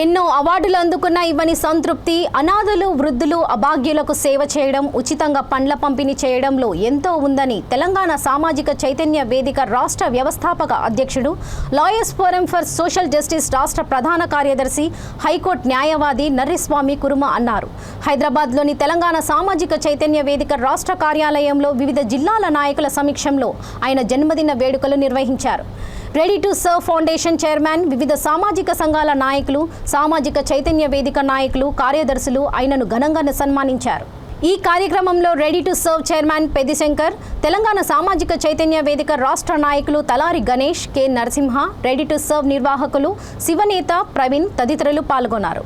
ఎన్నో అవార్డులు అందుకున్న ఇవ్వని సంతృప్తి, అనాథలు, వృద్ధులు, అభాగ్యులకు సేవ చేయడం, ఉచితంగా పండ్ల పంపిణీ చేయడంలో ఎంతో ఉందని తెలంగాణ సామాజిక చైతన్య వేదిక రాష్ట్ర వ్యవస్థాపక అధ్యక్షుడు, lawyers forum for social justice రాష్ట్ర ప్రధాన కార్యదర్శి, హైకోర్టు న్యాయవాది నర్రిస్వామి కురుమ అన్నారు. హైదరాబాద్లోని తెలంగాణ సామాజిక చైతన్య వేదిక రాష్ట్ర కార్యాలయంలో వివిధ జిల్లాల నాయకుల సమక్షంలో ఆయన జన్మదిన వేడుకలు నిర్వహించారు. Ready to serve foundation chairman, వివిధ సామాజిక సంఘాల నాయకులు, సామాజిక చైతన్య వేదిక నాయకులు, కార్యదర్శులు ఆయనను ఘనంగా సన్మానించారు. ఈ కార్యక్రమంలో ready to serve chairman Peddishankar, Telangana సామాజిక చైతన్య వేదిక రాష్ట్ర నాయకులు Talari Ganesh, K Narasimha, ready to serve నిర్వాహకులు శివనేత, ప్రవీణ్ తదితరులు పాల్గొన్నారు.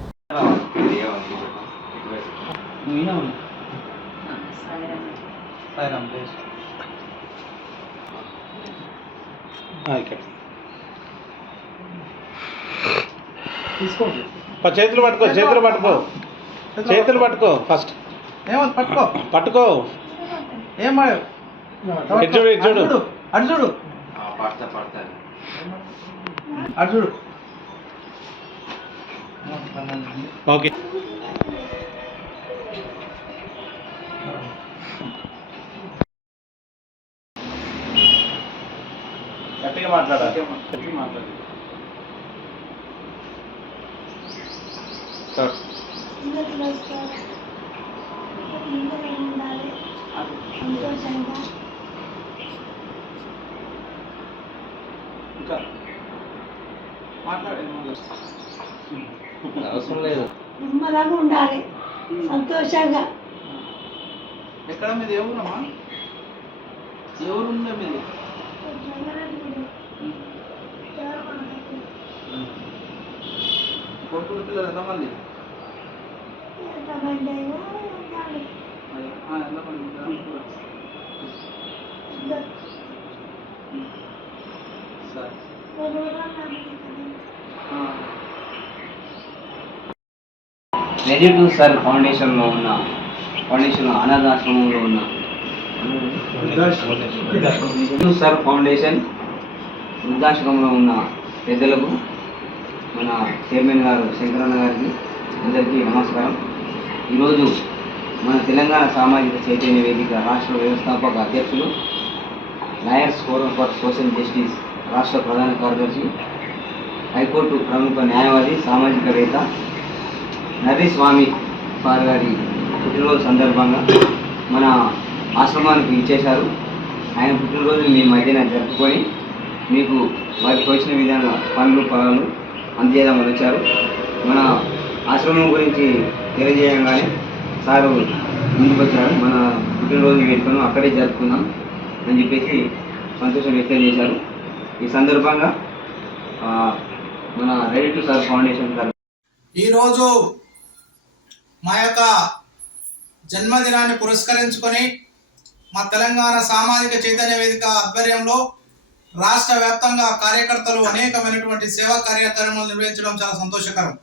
చేతులు పట్టుకో, చేతులు పట్టుకో, చేతులు పట్టుకో. ఫస్ట్ పట్టుకో పట్టుకో. ఏం చూడు, చూడు, అటు చూడు, అటు చూడు. ఓకే. గట్టిగా మాట్లాడాలి. ఇంకా మాట్లాడే అవసరం లేదు. నిమ్మలంగా ఉండాలి, సంతోషంగా. ఎక్కడ మీది? ఏ ఊరమ్మా? ఏ ఊరు ఉందా మీది? కొడుకులు పిల్లలు ఎంతమంది? ఎంతమంది? రెడీ టు సర్వ్ ఫౌండేషన్లో ఉన్న అనాథాశ్రమంలో ఉన్న రెడీ టు సర్వ్ ఫౌండేషన్ వృద్ధాశ్రమంలో ఉన్న పెద్దలకు, మన చైర్మన్ గారు శంకరన్న గారికి అందరికీ నమస్కారం. ఈరోజు మన తెలంగాణ సామాజిక చైతన్య వేదిక రాష్ట్ర వ్యవస్థాపక అధ్యక్షులు, lawyers forum for social justice రాష్ట్ర ప్రధాన కార్యదర్శి, హైకోర్టు ప్రముఖ న్యాయవాది, సామాజికవేత్త నర్రిస్వామి సార్ గారి పుట్టినరోజు సందర్భంగా మన ఆశ్రమానికి ఇచ్చేశారు. ఆయన పుట్టినరోజు మీ మధ్యన జరుపుకొని మీకు వారికి వచ్చిన విధంగా పండ్లు పొలాలు అందజేయమని వచ్చారు. మన ఆశ్రమం గురించి తెలియజేయగానే సారు ముందుకు వచ్చారు. మన పుట్టినరోజు వేడుకను అక్కడే జరుపుకుందాం అని చెప్పేసి సంతోషం వ్యక్తం చేశారు. ఈ సందర్భంగా మన రెడీ టు సర్వ్ ఫౌండేషన్ ఈరోజు మా యొక్క జన్మదినాన్ని పురస్కరించుకొని మా తెలంగాణ సామాజిక చైతన్య వేదిక ఆధ్వర్యంలో రాష్ట్ర వ్యాప్తంగా కార్యకర్తలు అనేకమైనటువంటి సేవా కార్యక్రమాలు నిర్వహించడం చాలా సంతోషకరం.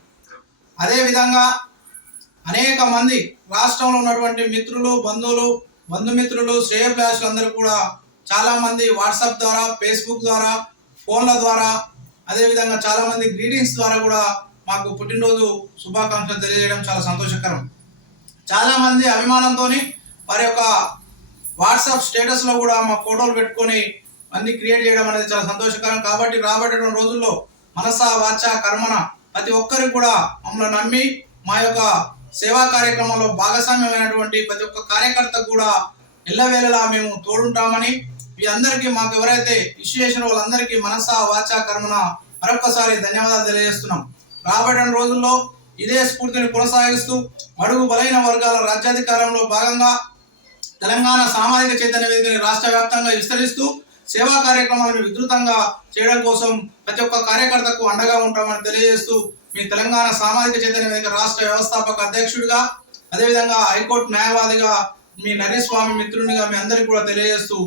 అదేవిధంగా అనేక మంది రాష్ట్రంలో ఉన్నటువంటి మిత్రులు, బంధుమిత్రులు, శ్రేయోభిలాషులు అందరూ కూడా చాలామంది వాట్సాప్ ద్వారా, ఫేస్బుక్ ద్వారా, ఫోన్ల ద్వారా, అదేవిధంగా చాలామంది గ్రీటింగ్స్ ద్వారా కూడా మాకు పుట్టినరోజు శుభాకాంక్షలు తెలియజేయడం చాలా సంతోషకరం. చాలామంది అభిమానంతో వారి యొక్క వాట్సాప్ స్టేటస్లో కూడా మా ఫోటోలు పెట్టుకొని అన్ని క్రియేట్ చేయడం అనేది చాలా సంతోషకరం. కాబట్టి రాబోయే రోజుల్లో మనస, వాచ, కర్మన ప్రతి ఒక్కరికి కూడా మమ్మల్ని నమ్మి మా యొక్క సేవా కార్యక్రమంలో భాగస్వామ్యమైనటువంటి ప్రతి ఒక్క కార్యకర్తకు కూడా ఎల్లవేళలా మేము తోడుంటామని, మీ అందరికీ మాకు ఎవరైతే ఇష్యూ చేసిన వాళ్ళందరికీ మనస, వాచ, కర్మన మరొకసారి ధన్యవాదాలు తెలియజేస్తున్నాం. రాబోయే రోజుల్లో ఇదే స్ఫూర్తిని కొనసాగిస్తూ బడుగు బలైన వర్గాల రాజ్యాధికారంలో భాగంగా తెలంగాణ సామాజిక చైతన్య వేదికని రాష్ట్ర వ్యాప్తంగా విస్తరిస్తూ సేవా కార్యక్రమాలను విస్తృతంగా చేయడం కోసం ప్రతి ఒక్క కార్యకర్తకు అండగా ఉంటామని తెలియజేస్తూ, మీ తెలంగాణ సామాజిక చైతన్య వేదిక రాష్ట్ర వ్యవస్థాపక అధ్యక్షుడిగా, అదేవిధంగా హైకోర్టు న్యాయవాదిగా, మీ నర్రిస్వామి మిత్రునిగా మీ అందరికీ కూడా తెలియజేస్తూ